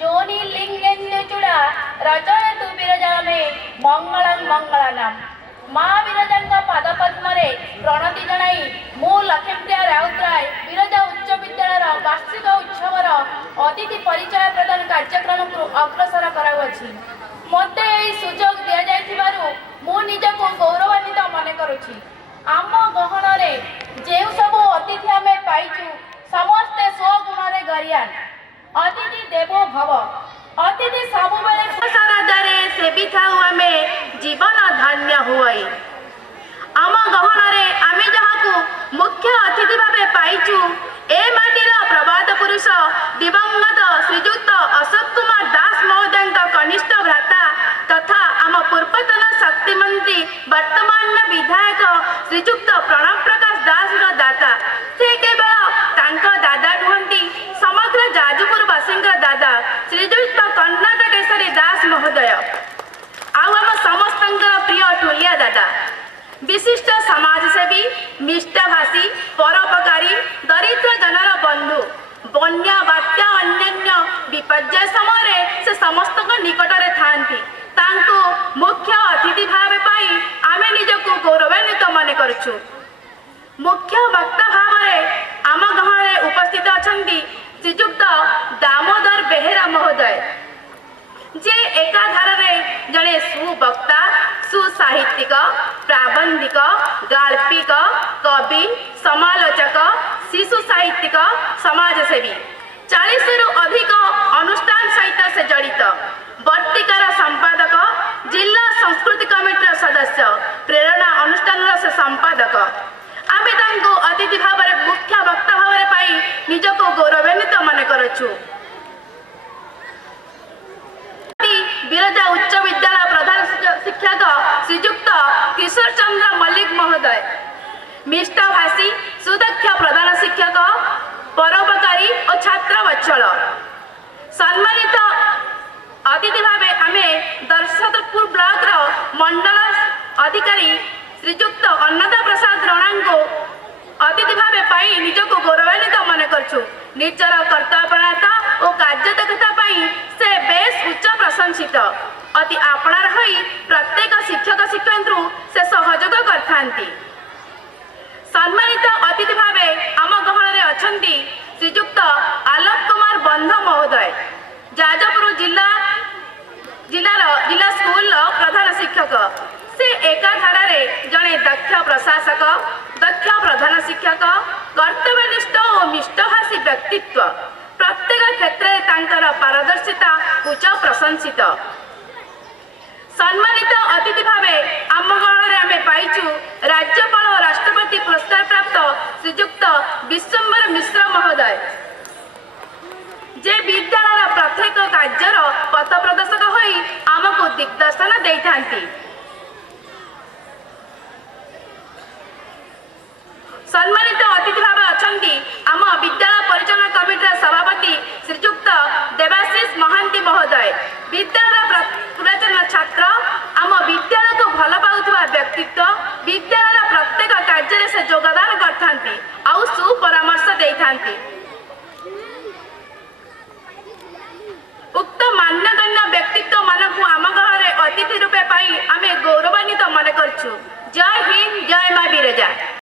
जोनि लिंगेन्दु चूड़ा रचयतु विरजा में मंगलम मंगलानाम। माँ विरजा पाद पद्मे प्रणति जनाई मु लक्ष्मीप्रिया राउतराय विरजा उच्च विद्यालय वार्षिक उत्सवर अतिथि परिचय प्रदान कार्यक्रम को अग्रसर कराउछि। मते एई सुजोग दिया जाइथिबारु मु निजको गौरवान्वित मने करुछि। आम गहनरे जेउ सबु अतिथि आमे पाइछु समस्ते स्वगुणरे गरियान। अतिथि देवो भव। अतिथि सबुबेले सरदारे सेविथाउ आमे जीवन धन्य हुई। आम गहनरे आमे जहाकू मुख्य अतिथि भावे पाइछु ए माटीर प्रबाद पुरुष दिवंगत श्रीजुक्त अशोक कुमार दास महोदय कनिष्ठ भ्राता तथा आम पूर्वतन शक्ति मंत्री वर्तमान विधायक श्रीजुक्त प्रणव प्रकाश दास दाता। से केवल तांका दादा नुहंती समग्र जाजपुर बासिंगा दादा श्रीजुक्त कर्णाटक केसरी दास महोदय आम समस्त प्रिय ठुलिया दादा। विशिष्ट समाजसेवी मिष्टभाषी परोपकारी दरिद्र जनर बंधु बन्या बात्या अन्य विपर्य समय से समस्त निकटरे थांती। तांको मुख्य अतिथि भाव पाई आमे निजको गौरवान्वित मन करछु। मुख्य वक्ता भाव आम गहने उपस्थित अछंती श्रीजुक्त दामोदर बेहेरा महोदय जे एकाधारे जड़े सुवक्ता सुसाहित्यिक प्राबंधिक गाल्पिक कवि समालोचक शिशु साहित्यिक समाजसेवी 40 रु अधिक अनुष्ठान सहित से जड़ित वर्तिकार संपादक जिला संस्कृति कमिटी सदस्य प्रेरणा अनुष्ठान से संपादक आमे तांको अतिथि भाव मुख्य वक्ता भाव पाई निजको गौरवान्वित मन करछु। विरजा उच्च विद्यालय प्रधान शिक्षक श्रीजुक्त किशोर चंद्र मल्लिक महोदय मिष्टभाषी सुदक्ष प्रधान शिक्षक परोपकारी और छात्र वत्सल। सम्मानित अतिथि भावे आमे दर्शकपुर ब्लॉक मंडल अधिकारी श्रीजुक्त अन्नदा प्रसाद राणा को अतिथि भावे पाई निजको गौरवान्वित मन करछु। निजर कर्तव्यता और कार्यदक्षता से बेस उच्च प्रशंसित अति आपणार होई प्रत्येक शिक्षक शिक्षयित्री से सहयोग करथांती। सम्मानित अतिथि भावे आम गहनरे अछंती श्रीजुक्त आलोक कुमार बंध महोदय जाजपुर जिला स्कूल प्रधान शिक्षक। से एकाधारे जड़े दक्ष प्रशासक दक्ष प्रधान शिक्षक कर्तव्यनिष्ठ और मिष्टभाषी व्यक्तित्व प्रत्येक क्षेत्र में पारदर्शिता उच्च प्रशंसित। सम्मानित अतिथि भावे आम गणरे आमे पाइछु राज्यपाल और राष्ट्रपति पुरस्कार प्राप्त श्रीजुक्त विश्वम्बर मिश्र महोदय जे विद्यालय प्रत्येक कार्यर पथ प्रदर्शक होई आमको दिग्दर्शन देइथांती। सम्मानित अतिथि भाव अछंती आम विद्यालय परिचालन कमिटी सभापति श्रीजुक्त देवाशीष महांती महोदय विद्यालय पुरातन छात्र आम विद्यालय को भल पाउथुवा व्यक्तित्व विद्यालय प्रत्येक कार्य से योगदान करथांती आउ सुपरामर्श देइथांती।